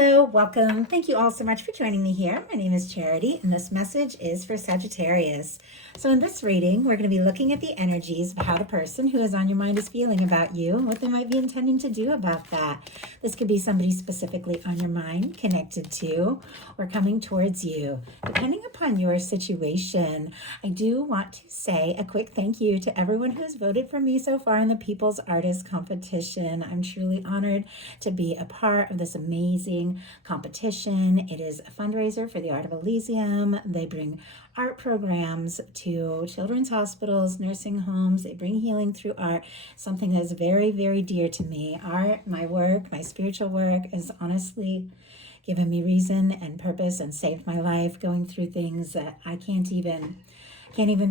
Hello, welcome. Thank you all so much for joining me here. My name is Charity, and this message is for Sagittarius. So in this reading, we're going to be looking at the energies of how the person who is on your mind is feeling about you, and what they might be intending to do about that. This could be somebody specifically on your mind, connected to, or coming towards you. Depending upon your situation, I do want to say a quick thank you to everyone who has voted for me so far in the People's Artist Competition. I'm truly honored to be a part of this amazing competition. It is a fundraiser for the Art of Elysium. They bring art programs to children's hospitals, nursing homes. They bring healing through art, something that is very, very dear to me. Art, my work, my spiritual work is honestly given me reason and purpose and saved my life going through things that I can't even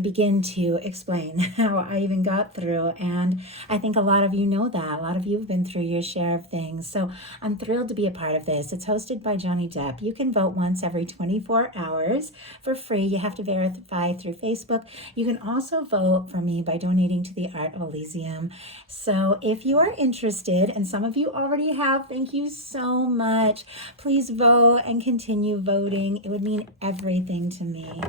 begin to explain how I even got through. And I think a lot of you know that. A lot of you have been through your share of things. So I'm thrilled to be a part of this. It's hosted by Johnny Depp. You can vote once every 24 hours for free. You have to verify through Facebook. You can also vote for me by donating to the Art of Elysium. So if you are interested, and some of you already have, thank you so much. Please vote and continue voting. It would mean everything to me.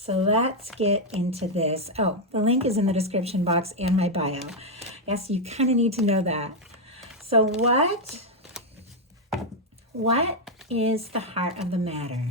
So let's get into this. Oh, the link is in the description box and my bio. Yes, you kind of need to know that. So what is the heart of the matter?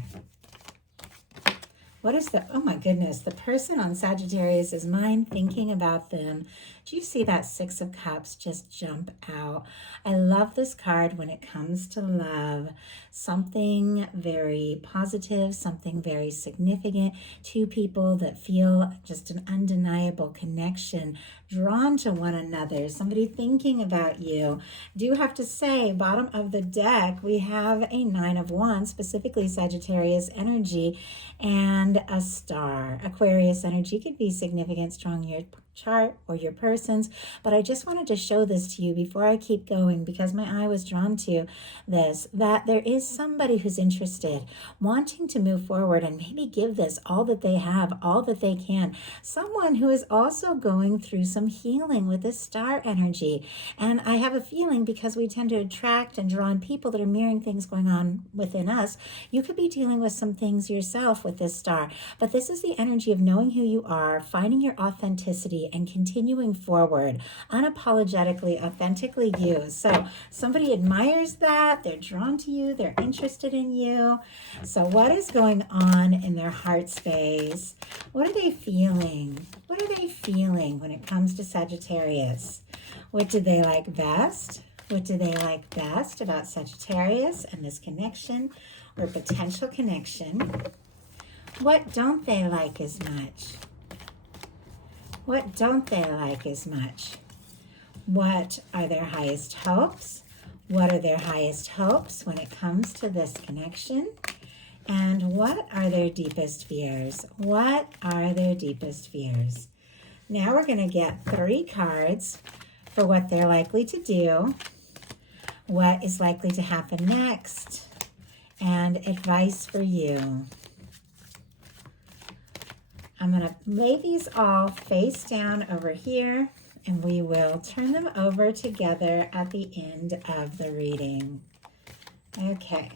What is oh my goodness, the person on Sagittarius's mind thinking about them. Do you see that Six of Cups just jump out? I love this card when it comes to love. Something very positive, something very significant. Two people that feel just an undeniable connection, drawn to one another, somebody thinking about you. Do have to say, bottom of the deck, we have a Nine of Wands, specifically Sagittarius energy, and a star. Aquarius energy could be significant, strong in your chart or your person's, but I just wanted to show this to you before I keep going, because my eye was drawn to this, that there is somebody who's interested, wanting to move forward and maybe give this all that they have, all that they can. Someone who is also going through some healing with this star energy. And I have a feeling, because we tend to attract and draw on people that are mirroring things going on within us, you could be dealing with some things yourself with this star. But this is the energy of knowing who you are, finding your authenticity, and continuing forward, unapologetically, authentically you. So somebody admires that, they're drawn to you, they're interested in you. So what is going on in their heart space? What are they feeling? What are they feeling when it comes to Sagittarius? What do they like best? What do they like best about Sagittarius and this connection or potential connection? What don't they like as much? What don't they like as much? What are their highest hopes? What are their highest hopes when it comes to this connection? And what are their deepest fears? What are their deepest fears? Now we're going to get 3 cards for what they're likely to do, what is likely to happen next, and advice for you. I'm going to lay these all face down over here, and we will turn them over together at the end of the reading. Okay.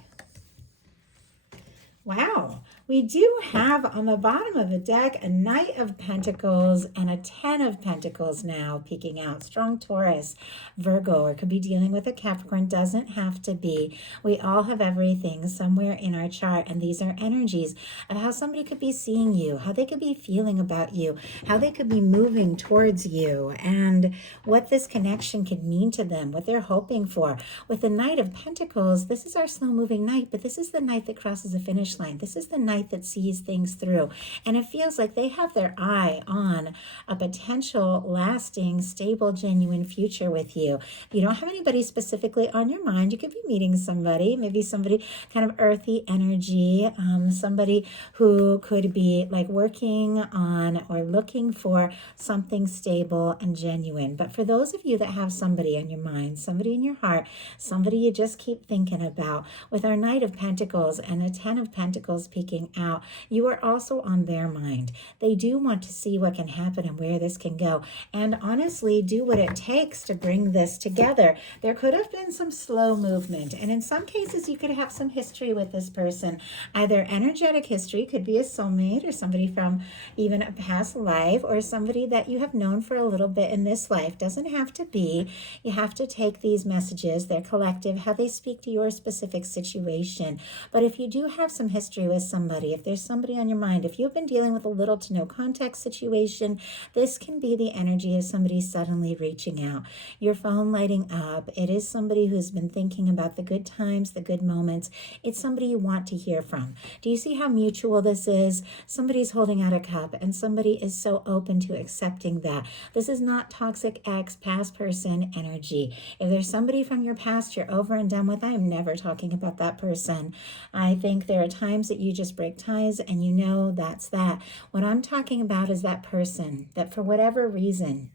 Wow. We do have on the bottom of the deck a Knight of Pentacles and a Ten of Pentacles now peeking out. Strong Taurus, Virgo, or could be dealing with a Capricorn. Doesn't have to be. We all have everything somewhere in our chart, and these are energies of how somebody could be seeing you, how they could be feeling about you, how they could be moving towards you, and what this connection could mean to them, what they're hoping for. With the Knight of Pentacles, this is our slow-moving knight, but this is the knight that crosses the finish line. This is the knight that sees things through. And it feels like they have their eye on a potential, lasting, stable, genuine future with you. If you don't have anybody specifically on your mind, you could be meeting somebody, maybe somebody kind of earthy energy, somebody who could be like working on or looking for something stable and genuine. But for those of you that have somebody on your mind, somebody in your heart, somebody you just keep thinking about, with our Knight of Pentacles and a Ten of Pentacles peeking out, you are also on their mind. They do want to see what can happen and where this can go, and honestly do what it takes to bring this together. There could have been some slow movement, and in some cases you could have some history with this person, either energetic history, could be a soulmate or somebody from even a past life, or somebody that you have known for a little bit in this life. Doesn't have to be. You have to take these messages, they're collective, how they speak to your specific situation. But if you do have some history with somebody, if there's somebody on your mind, if you've been dealing with a little to no contact situation, this can be the energy of somebody suddenly reaching out. Your phone lighting up. It is somebody who's been thinking about the good times, the good moments. It's somebody you want to hear from. Do you see how mutual this is? Somebody's holding out a cup and somebody is so open to accepting that. This is not toxic ex, past person energy. If there's somebody from your past you're over and done with, I am never talking about that person. I think there are times that you just break ties and you know that's that. What I'm talking about is that person that for whatever reason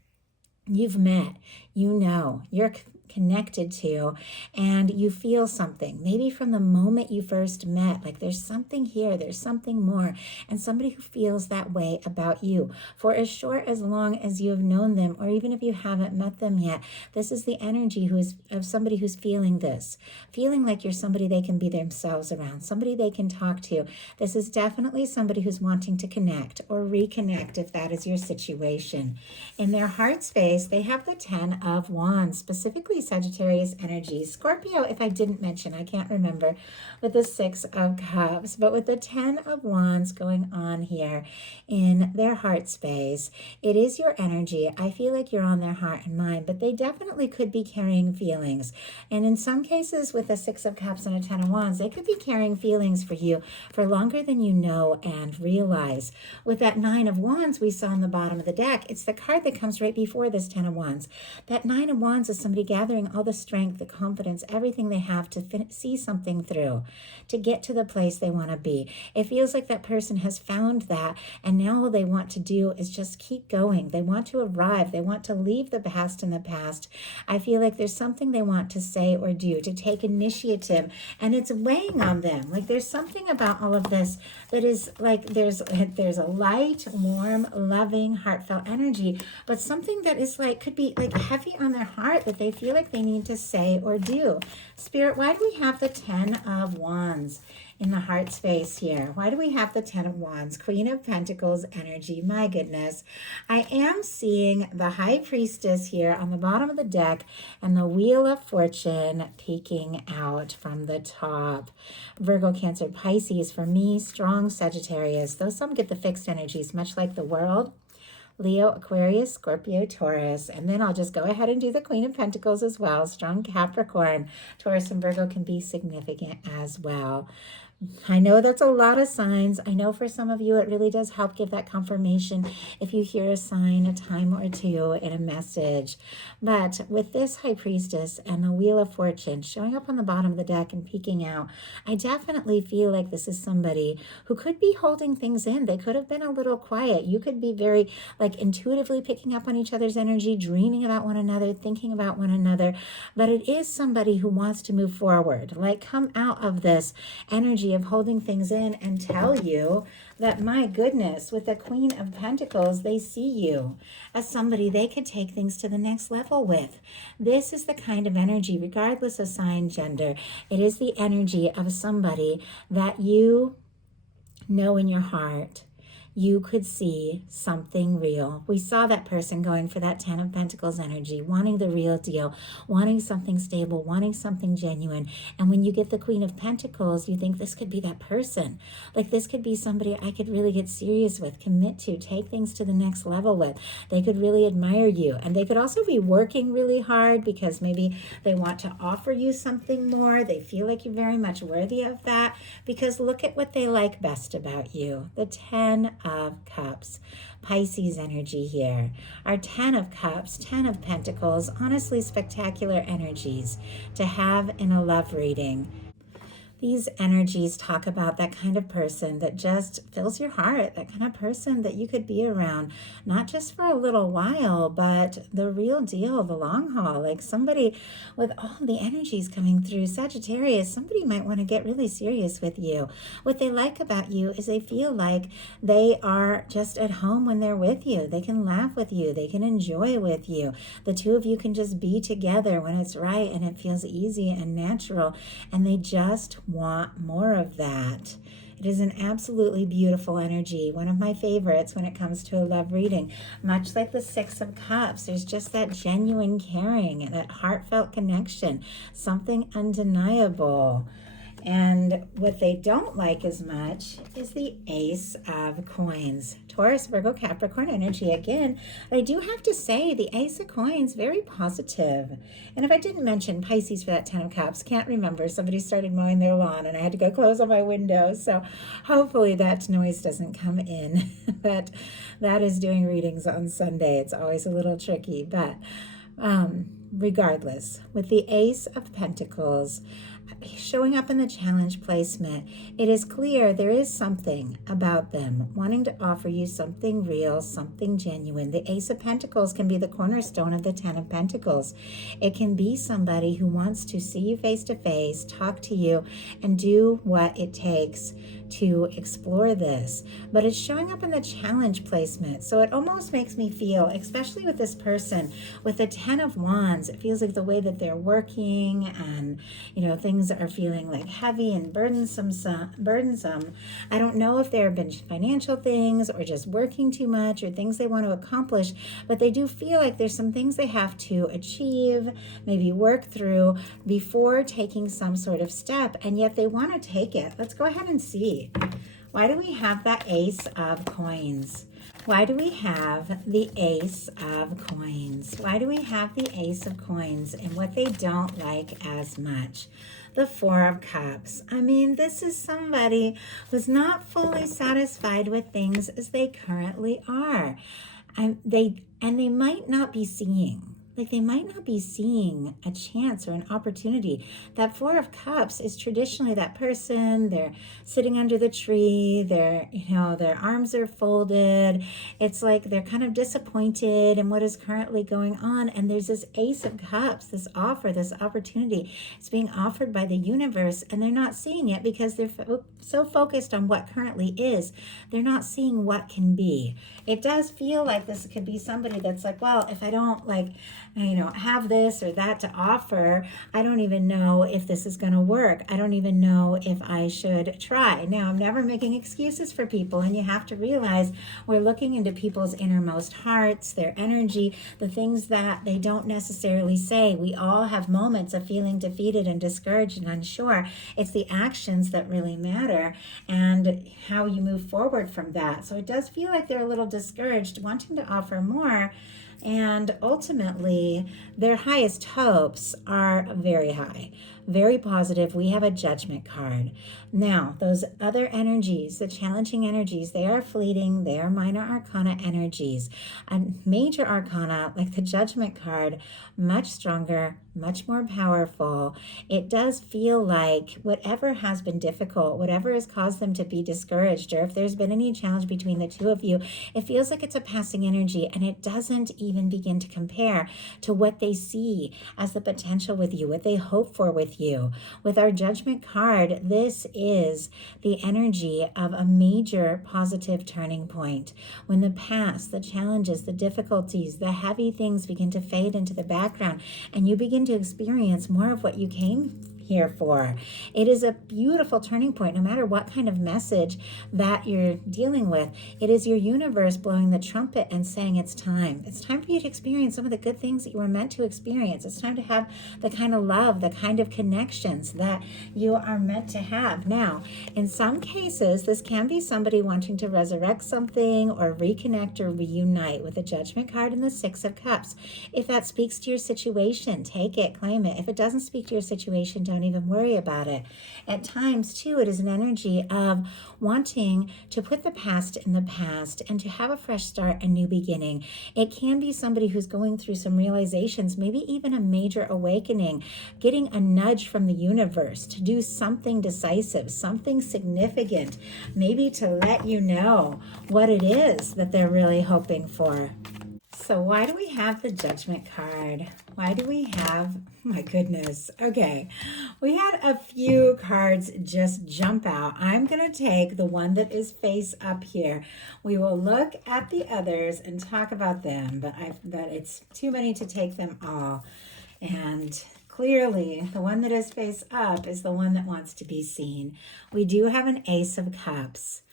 you've met, you know, you're connected to, and you feel something, maybe from the moment you first met, like there's something here, there's something more, and somebody who feels that way about you for as short as long as you have known them, or even if you haven't met them yet. This is the energy who's of somebody who's feeling this, feeling like you're somebody they can be themselves around, somebody they can talk to. This is definitely somebody who's wanting to connect or reconnect if that is your situation. In their heart space, they have the 10 of Wands, specifically Sagittarius energy. Scorpio, if I didn't mention, I can't remember, with the 6 of Cups, but with the 10 of Wands going on here in their heart space, it is your energy. I feel like you're on their heart and mind, but they definitely could be carrying feelings. And in some cases with the 6 of Cups and a 10 of Wands, they could be carrying feelings for you for longer than you know and realize. With that 9 of Wands we saw on the bottom of the deck, it's the card that comes right before this 10 of Wands. That 9 of Wands is somebody gathering all the strength, the confidence, everything they have to see something through, to get to the place they want to be. It feels like that person has found that, and now all they want to do is just keep going. They want to arrive. They want to leave the past in the past. I feel like there's something they want to say or do, to take initiative, and it's weighing on them. Like there's something about all of this that is like there's a light, warm, loving, heartfelt energy, but something that is like could be like heavy on their heart that they feel like they need to say or do. Spirit, why do we have the 10 of Wands in the heart space here? Why do we have the 10 of Wands? Queen of Pentacles energy. My goodness. I am seeing the High Priestess here on the bottom of the deck and the Wheel of Fortune peeking out from the top. Virgo, Cancer, Pisces. For me, strong Sagittarius. Though some get the fixed energies, much like the world. Leo, Aquarius, Scorpio, Taurus. And then I'll just go ahead and do the Queen of Pentacles as well. Strong Capricorn. Taurus and Virgo can be significant as well. I know that's a lot of signs. I know for some of you it really does help give that confirmation if you hear a sign a time or two in a message. But with this High Priestess and the Wheel of Fortune showing up on the bottom of the deck and peeking out, I definitely feel like this is somebody who could be holding things in. They could have been a little quiet. You could be very like intuitively picking up on each other's energy, dreaming about one another, thinking about one another. But it is somebody who wants to move forward, like come out of this energy of holding things in and tell you that, my goodness, with the Queen of Pentacles, they see you as somebody they could take things to the next level with. This is the kind of energy, regardless of sign, gender, it is the energy of somebody that you know in your heart you could see something real. We saw that person going for that 10 of Pentacles energy, wanting the real deal, wanting something stable, wanting something genuine. And when you get the Queen of Pentacles, you think this could be that person. Like this could be somebody I could really get serious with, commit to, take things to the next level with. They could really admire you. And they could also be working really hard because maybe they want to offer you something more. They feel like you're very much worthy of that because look at what they like best about you. The 10 of Cups. Pisces energy here. Our 10 of Cups, 10 of Pentacles, honestly spectacular energies to have in a love reading. These energies talk about that kind of person that just fills your heart, that kind of person that you could be around, not just for a little while, but the real deal, the long haul. Like somebody with all the energies coming through Sagittarius, somebody might want to get really serious with you. What they like about you is they feel like they are just at home when they're with you. They can laugh with you. They can enjoy with you. The two of you can just be together when it's right and it feels easy and natural, and they just want more of that. It is an absolutely beautiful energy, one of my favorites when it comes to a love reading. Much like the Six of Cups, there's just that genuine caring and that heartfelt connection, something undeniable. And what they don't like as much is the Ace of Coins. Taurus, Virgo, Capricorn energy again. But I do have to say the Ace of Coins, very positive. And if I didn't mention Pisces for that 10 of Cups, can't remember. Somebody started mowing their lawn and I had to go close all my windows. So hopefully that noise doesn't come in. But that is doing readings on Sunday. It's always a little tricky. But regardless, with the Ace of Pentacles showing up in the challenge placement, it is clear there is something about them wanting to offer you something real, something genuine. The Ace of Pentacles can be the cornerstone of the 10 of Pentacles. It can be somebody who wants to see you face to face, talk to you, and do what it takes to explore this. But it's showing up in the challenge placement. So it almost makes me feel, especially with this person, with the 10 of Wands, it feels like the way that they're working and, things are feeling like heavy and burdensome. I don't know if there have been financial things or just working too much or things they want to accomplish, but they do feel like there's some things they have to achieve, maybe work through before taking some sort of step, and yet they want to take it. Let's go ahead and see. Why do we have that Ace of Coins? Why do we have the Ace of Coins? Why do we have the Ace of Coins and what they don't like as much? The Four of Cups. I mean, this is somebody who's not fully satisfied with things as they currently are. They might not be seeing. They might not be seeing a chance or an opportunity. That Four of Cups is traditionally that person, they're sitting under the tree, their arms are folded. It's like they're kind of disappointed in what is currently going on. And there's this Ace of Cups, this offer, this opportunity. It's being offered by the universe, and they're not seeing it because they're so focused on what currently is. They're not seeing what can be. It does feel like this could be somebody that's like, well, if I don't have this or that to offer, I don't even know if this is going to work. I don't even know if I should try. Now, I'm never making excuses for people, and you have to realize we're looking into people's innermost hearts, their energy, the things that they don't necessarily say. We all have moments of feeling defeated and discouraged and unsure. It's the actions that really matter and how you move forward from that. So it does feel like they're a little discouraged, wanting to offer more. And ultimately, their highest hopes are very high, very positive. We have a Judgment card. Now, those other energies, the challenging energies, they are fleeting. They are minor arcana energies. A major arcana, like the Judgment card, much stronger, much more powerful. It does feel like whatever has been difficult, whatever has caused them to be discouraged, or if there's been any challenge between the two of you, it feels like it's a passing energy, and it doesn't even begin to compare to what they see as the potential with you, what they hope for with you. With our Judgment card, this is the energy of a major positive turning point. When the past, the challenges, the difficulties, the heavy things begin to fade into the background, and you begin to experience more of what you came here for. It is a beautiful turning point, no matter what kind of message that you're dealing with. It is your universe blowing the trumpet and saying it's time. It's time for you to experience some of the good things that you were meant to experience. It's time to have the kind of love, the kind of connections that you are meant to have. Now, in some cases, this can be somebody wanting to resurrect something or reconnect or reunite with the Judgment card and the Six of Cups. If that speaks to your situation, take it, claim it. If it doesn't speak to your situation, don't don't even worry about it. At times, too, it is an energy of wanting to put the past in the past and to have a fresh start, a new beginning. It can be somebody who's going through some realizations, maybe even a major awakening, getting a nudge from the universe to do something decisive, something significant, maybe to let you know what it is that they're really hoping for. So why do we have the Judgment card? Why do we have, my goodness, okay. We had a few cards just jump out. I'm going to take the one that is face up here. We will look at the others and talk about them, but it's too many to take them all. And clearly, the one that is face up is the one that wants to be seen. We do have an Ace of Cups,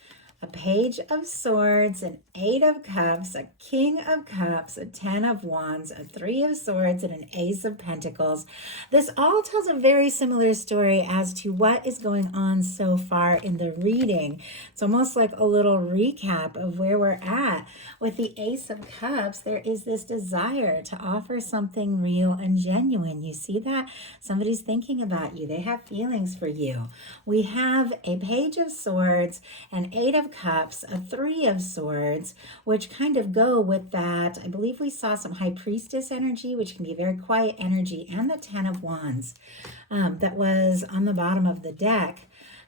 a Page of Swords, an 8 of Cups, a King of Cups, a 10 of Wands, a 3 of Swords, and an Ace of Pentacles. This all tells a very similar story as to what is going on so far in the reading. It's almost like a little recap of where we're at. With the Ace of Cups, there is this desire to offer something real and genuine. You see that? Somebody's thinking about you. They have feelings for you. We have a Page of Swords, an 8 of Cups, a 3 of Swords, which kind of go with that. I believe we saw some High Priestess energy, which can be a very quiet energy, and the 10 of Wands that was on the bottom of the deck.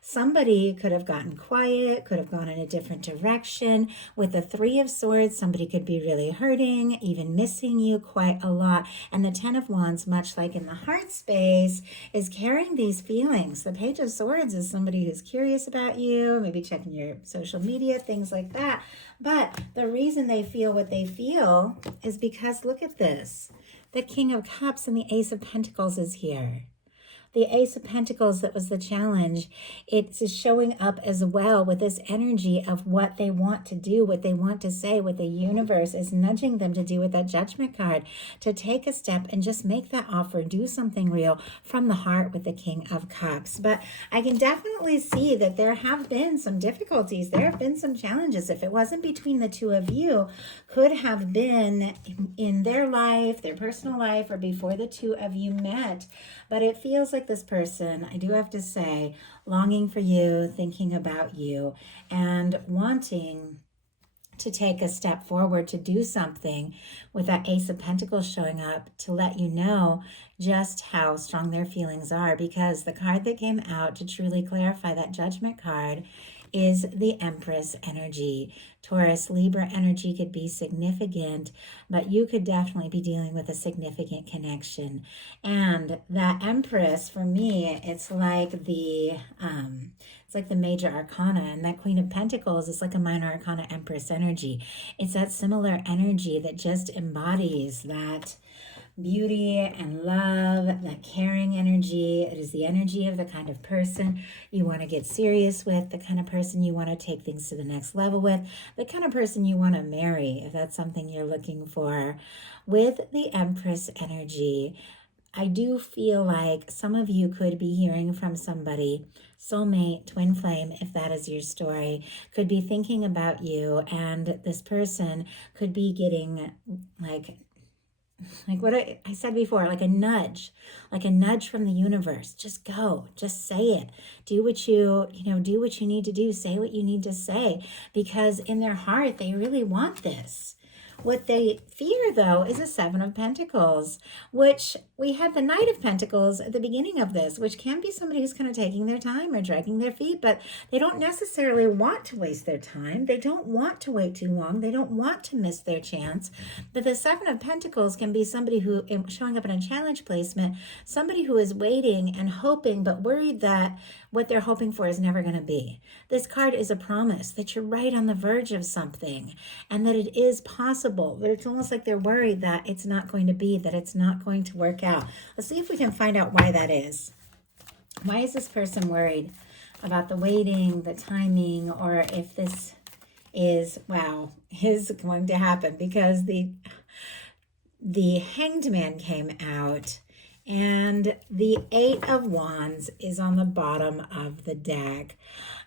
Somebody could have gotten quiet, could have gone in a different direction. With the 3 of Swords, somebody could be really hurting, even missing you quite a lot. And the 10 of Wands, much like in the heart space, is carrying these feelings. The Page of Swords is somebody who's curious about you, maybe checking your social media, things like that. But the reason they feel what they feel is because, look at this. The King of Cups and the Ace of Pentacles is here. The Ace of Pentacles, that was the challenge. It's showing up as well with this energy of what they want to do, what they want to say, what the universe is nudging them to do with that Judgment card, to take a step and just make that offer, do something real from the heart with the King of Cups. But I can definitely see that there have been some difficulties. There have been some challenges. If it wasn't between the two of you, could have been in their life, their personal life, or before the two of you met. But it feels like this person, I do have to say, longing for you, thinking about you, and wanting to take a step forward to do something, with that Ace of Pentacles showing up to let you know just how strong their feelings are. Because the card that came out to truly clarify that Judgment card is the Empress energy. Taurus, Libra energy could be significant, but you could definitely be dealing with a significant connection. And that Empress, for me, it's like the major arcana, and that Queen of Pentacles is like a minor arcana Empress energy. It's that similar energy that just embodies that beauty and love, that caring energy. It is the energy of the kind of person you want to get serious with, the kind of person you want to take things to the next level with, the kind of person you want to marry, if that's something you're looking for. With the Empress energy, I do feel like some of you could be hearing from somebody, soulmate, twin flame, if that is your story, could be thinking about you, and this person could be getting like what I said before, like a nudge from the universe. Just go, just say it. Do what you need to do. Say what you need to say, because in their heart, they really want this. What they fear, though, is a 7 of Pentacles, which we had the Knight of Pentacles at the beginning of this, which can be somebody who's kind of taking their time or dragging their feet, but they don't necessarily want to waste their time. They don't want to wait too long. They don't want to miss their chance. But the 7 of Pentacles can be somebody who, showing up in a challenge placement, somebody who is waiting and hoping, but worried that what they're hoping for is never going to be. This card is a promise that you're right on the verge of something, and that it is possible, but it's almost like they're worried that it's not going to be, that it's not going to work out. Let's see if we can find out why that is. Why is this person worried about the waiting, the timing, or if this is going to happen? Because the Hanged Man came out, And the Eight of Wands is on the bottom of the deck.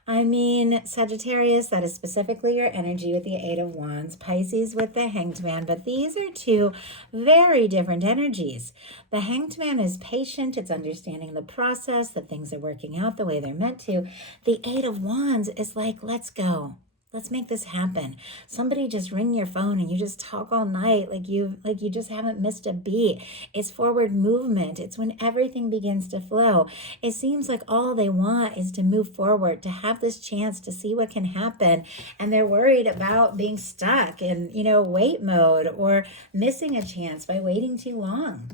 I mean, Sagittarius, that is specifically your energy with the Eight of Wands, Pisces with the Hanged Man, but these are two very different energies. The Hanged Man is patient, it's understanding the process, that things are working out the way they're meant to. The Eight of Wands is like, let's go. Let's make this happen. Somebody just ring your phone and you just talk all night like you just haven't missed a beat. It's forward movement. It's when everything begins to flow. It seems like all they want is to move forward, to have this chance to see what can happen. And they're worried about being stuck in, wait mode or missing a chance by waiting too long.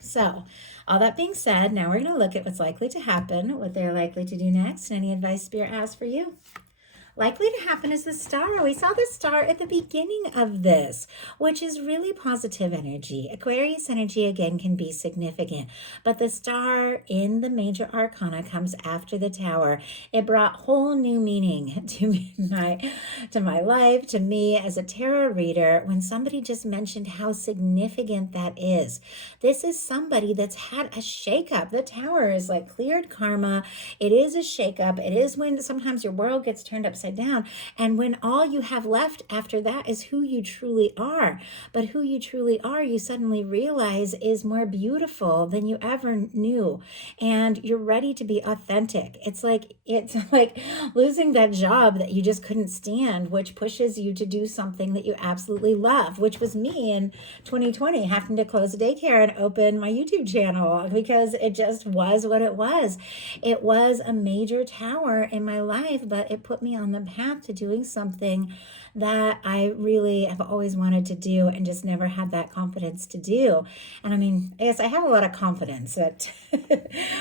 So, all that being said, now we're going to look at what's likely to happen, what they're likely to do next, and any advice Spirit has for you. Likely to happen is the star. We saw the star at the beginning of this, which is really positive energy. Aquarius energy, again, can be significant, but the star in the major arcana comes after the tower. It brought whole new meaning to my life, to me as a tarot reader, when somebody just mentioned how significant that is. This is somebody that's had a shakeup. The tower is like cleared karma. It is a shakeup. It is when sometimes your world gets turned upside down, and when all you have left after that is who you truly are. But who you truly are, you suddenly realize is more beautiful than you ever knew, and you're ready to be authentic. It's like losing that job that you just couldn't stand, which pushes you to do something that you absolutely love, which was me in 2020, having to close a daycare and open my YouTube channel because it just was what it was. It was a major tower in my life, but it put me on the path to doing something that I really have always wanted to do and just never had that confidence to do. And I mean, I guess I have a lot of confidence that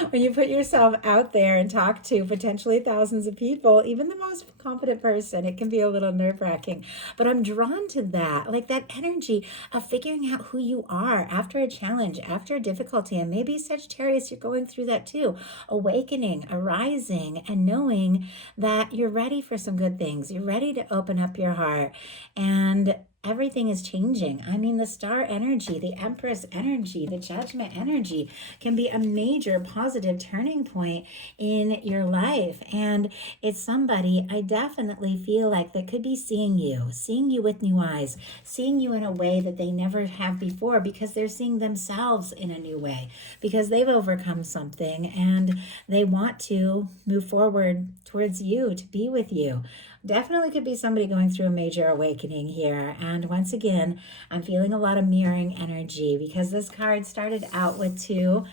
when you put yourself out there and talk to potentially thousands of people, even the most confident person, it can be a little nerve-wracking. But I'm drawn to that, like that energy of figuring out who you are after a challenge, after a difficulty. And maybe Sagittarius, you're going through that too. Awakening, arising, and knowing that you're ready for some good things. You're ready to open up your heart, and everything is changing. I mean, the star energy, the Empress energy, the Judgment energy can be a major positive turning point in your life. And it's somebody I definitely feel like that could be seeing you with new eyes, seeing you in a way that they never have before, because they're seeing themselves in a new way, because they've overcome something and they want to move forward towards you, to be with you. Definitely could be somebody going through a major awakening here. And once again, I'm feeling a lot of mirroring energy, because this card started out with two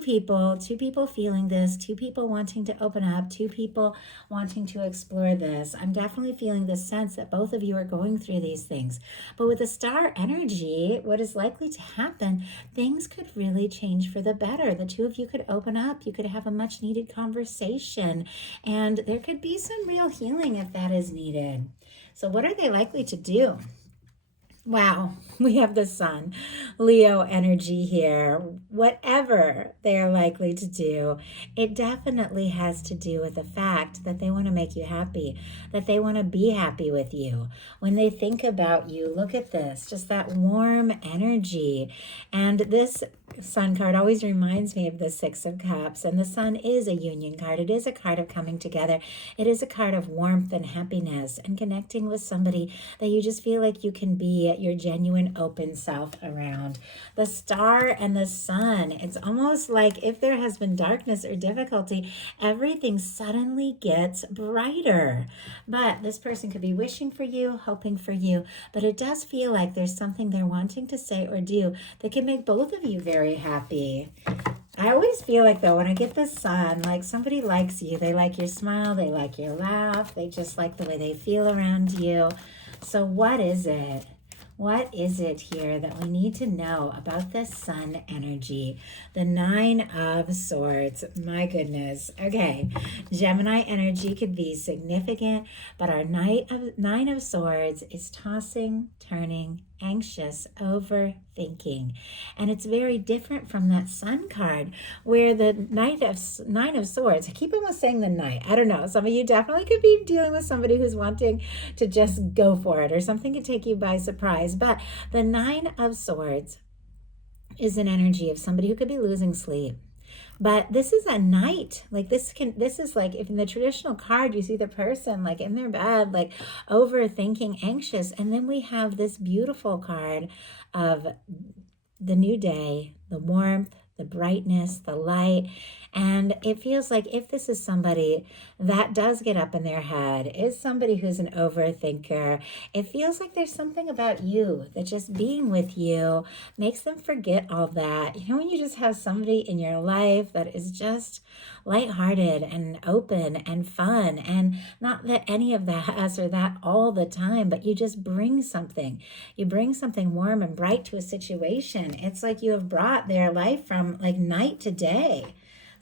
people feeling this, two people wanting to open up, two people wanting to explore this. I'm definitely feeling the sense that both of you are going through these things. But with the star energy, what is likely to happen, things could really change for the better. The two of you could open up. You could have a much needed conversation, and there could be some real healing if that is needed. So what are they likely to do? Wow, we have the Sun, Leo energy here. Whatever they are likely to do, it definitely has to do with the fact that they want to make you happy, that they want to be happy with you. When they think about you, look at this, just that warm energy. And this Sun card always reminds me of the Six of Cups, and the Sun is a union card. It is a card of coming together. It is a card of warmth and happiness and connecting with somebody that you just feel like you can be your genuine open self around. The star and the sun, it's almost like if there has been darkness or difficulty, everything suddenly gets brighter. But this person could be wishing for you, hoping for you, but it does feel like there's something they're wanting to say or do that can make both of you very happy. I always feel like, though, when I get the sun, like somebody likes you. They like your smile, they like your laugh, they just like the way they feel around you. So what is it? What is it here that we need to know about this sun energy? The Nine of Swords. My goodness. Okay. Gemini energy could be significant, but our Nine of Swords is tossing, turning, anxious, overthinking. And it's very different from that Sun card, where the Nine of Swords, I keep almost saying the Knight. I don't know. Some of you definitely could be dealing with somebody who's wanting to just go for it, or something could take you by surprise. But the Nine of Swords is an energy of somebody who could be losing sleep. But this is a night. Like this is like if in the traditional card you see the person like in their bed, like overthinking, anxious, and then we have this beautiful card of the new day, the warmth, the brightness, the light. And it feels like if this is somebody that does get up in their head, is somebody who's an overthinker, it feels like there's something about you that just being with you makes them forget all that. You know, when you just have somebody in your life that is just lighthearted and open and fun, and not that any of that has or that all the time, but you just bring something. You bring something warm and bright to a situation. It's like you have brought their life from like night to day.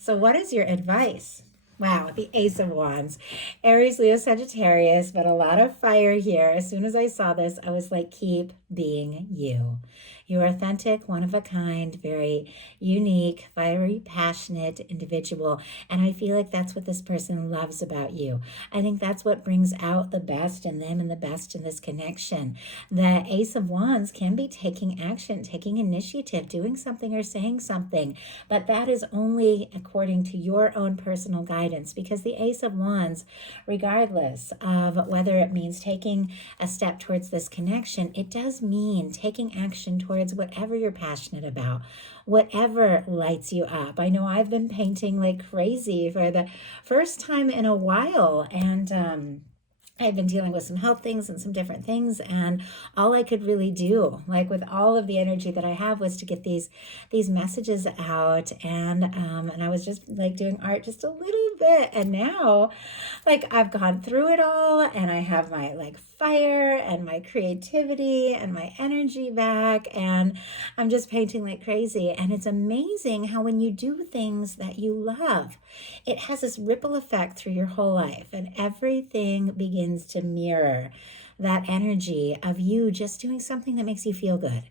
So what is your advice? Wow, the Ace of Wands. Aries, Leo, Sagittarius, but a lot of fire here. As soon as I saw this, I was like, keep being you. You're authentic, one of a kind, very unique, fiery, passionate individual. And I feel like that's what this person loves about you. I think that's what brings out the best in them and the best in this connection. The Ace of Wands can be taking action, taking initiative, doing something or saying something. But that is only according to your own personal guidance, because the Ace of Wands, regardless of whether it means taking a step towards this connection, it does mean taking action towards whatever you're passionate about, whatever lights you up. I know I've been painting like crazy for the first time in a while, and I've been dealing with some health things and some different things, and all I could really do, like with all of the energy that I have, was to get these messages out, and I was just like doing art just a little bit, and now, like I've gone through it all, and I have my like fire and my creativity and my energy back, and I'm just painting like crazy, and it's amazing how when you do things that you love, it has this ripple effect through your whole life, and everything begins to mirror that energy of you just doing something that makes you feel good.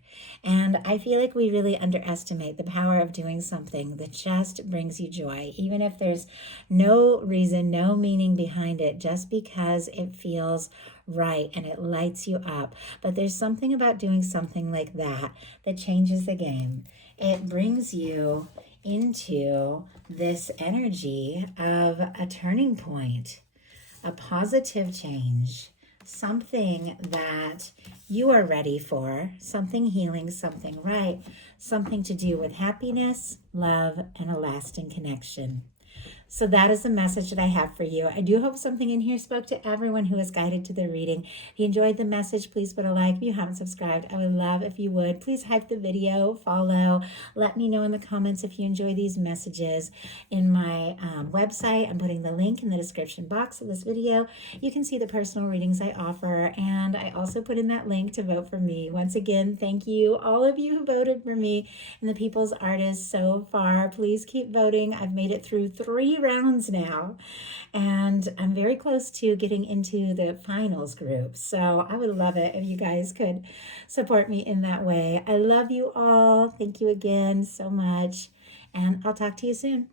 And I feel like we really underestimate the power of doing something that just brings you joy, even if there's no reason, no meaning behind it, just because it feels right and it lights you up. But there's something about doing something like that that changes the game. It brings you into this energy of a turning point, a positive change, something that you are ready for, something healing, something right, something to do with happiness, love, and a lasting connection. So that is the message that I have for you. I do hope something in here spoke to everyone who is guided to the reading. If you enjoyed the message, please put a like. If you haven't subscribed, I would love if you would. Please hype the video, follow. Let me know in the comments if you enjoy these messages. In my website, I'm putting the link in the description box of this video. You can see the personal readings I offer, and I also put in that link to vote for me. Once again, thank you, all of you who voted for me and the People's Artist so far. Please keep voting. I've made it through 3 rounds now, and I'm very close to getting into the finals group, so I would love it if you guys could support me in that way. I love you all. Thank you again so much, and I'll talk to you soon.